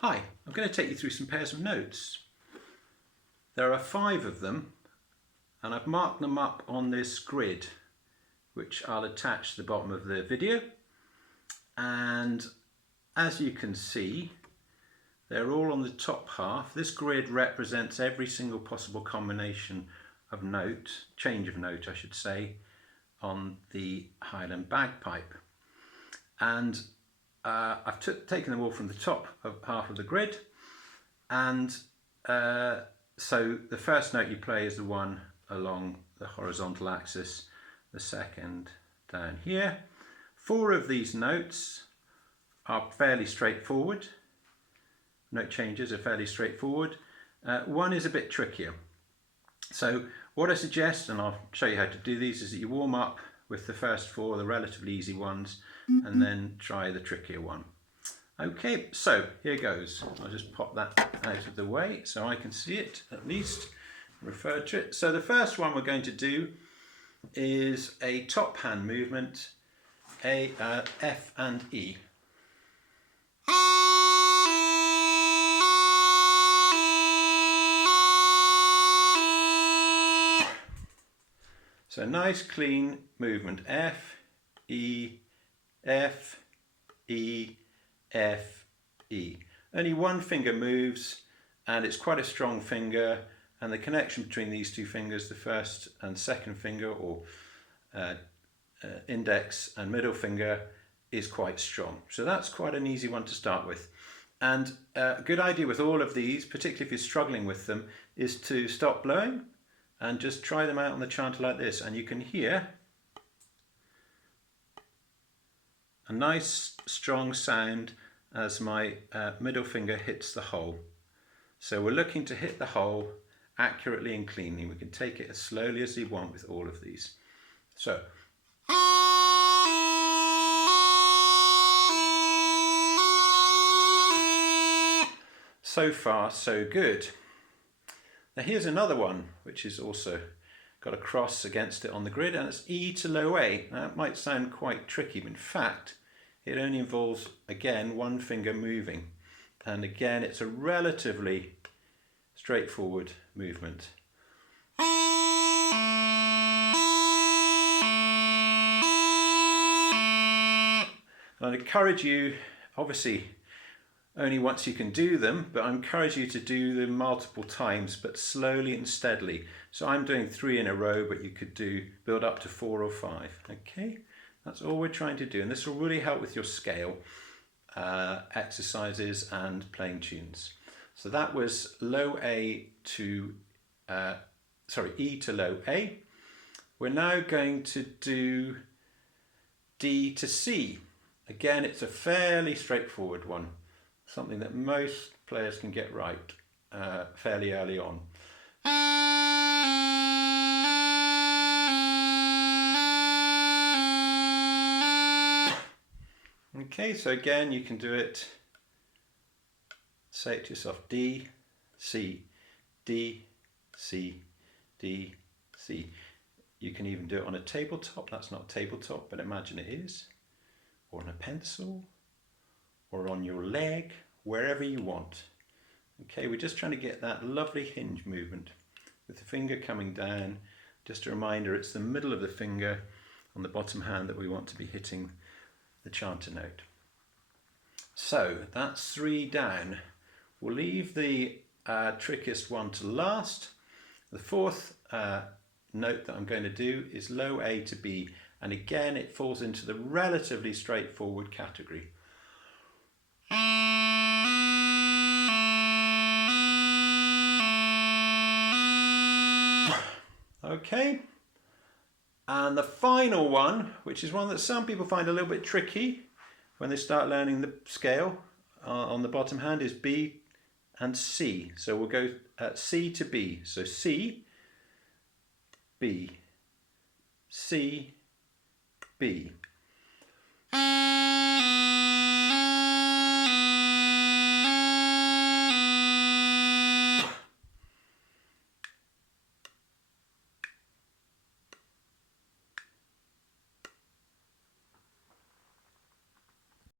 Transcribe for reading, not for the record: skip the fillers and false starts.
Hi, I'm going to take you through some pairs of notes. There are 5 of them and I've marked them up on this grid which I'll attach to the bottom of the video, and as you can see they're all on the top half. This grid represents every single possible combination of note, change of note I should say, on the Highland bagpipe, and I've taken them all from the top of half of the grid, and so the first note you play is the one along the horizontal axis, the second down here. 4 of these notes are fairly straightforward. Note changes are fairly straightforward. One is a bit trickier. So what I suggest, and I'll show you how to do these, is that you warm up with the first 4, the relatively easy ones, and then try the trickier one. Okay, so here goes. I'll just pop that out of the way so I can see it at least, refer to it. So the first one we're going to do is a top hand movement, F and E. So nice clean movement, F, E, F, E, F, E. Only one finger moves and it's quite a strong finger, and the connection between these 2 fingers, the first and second finger, or index and middle finger, is quite strong. So that's quite an easy one to start with. And a good idea with all of these, particularly if you're struggling with them, is to stop blowing and just try them out on the chanter like this, and you can hear a nice strong sound as my middle finger hits the hole. So we're looking to hit the hole accurately and cleanly. We can take it as slowly as you want with all of these. So far so good. Now here's another one which is also got a cross against it on the grid, and it's E to low A. Now that might sound quite tricky, but in fact it only involves, again, one finger moving, and again it's a relatively straightforward movement. And I'd encourage you, obviously only once you can do them, but I encourage you to do them multiple times, but slowly and steadily. So I'm doing 3 in a row, but you could build up to 4 or 5. Okay, that's all we're trying to do, and this will really help with your scale exercises and playing tunes. So that was E to low A. We're now going to do D to C. Again, it's a fairly straightforward one, something that most players can get right fairly early on. Okay, so again you can do it, say it to yourself, D, C, D, C, D, C. You can even do it on a tabletop. That's not a tabletop, but imagine it is, or on a pencil, or on your leg, wherever you want. Okay, we're just trying to get that lovely hinge movement with the finger coming down. Just a reminder, it's the middle of the finger on the bottom hand that we want to be hitting the chanter note. So that's 3 down. We'll leave the trickiest one to last. The 4th note that I'm going to do is low A to B, and again it falls into the relatively straightforward category. Okay, and the final one, which is one that some people find a little bit tricky when they start learning the scale on the bottom hand, is B and C. So we'll go C to B. So C, B, C, B.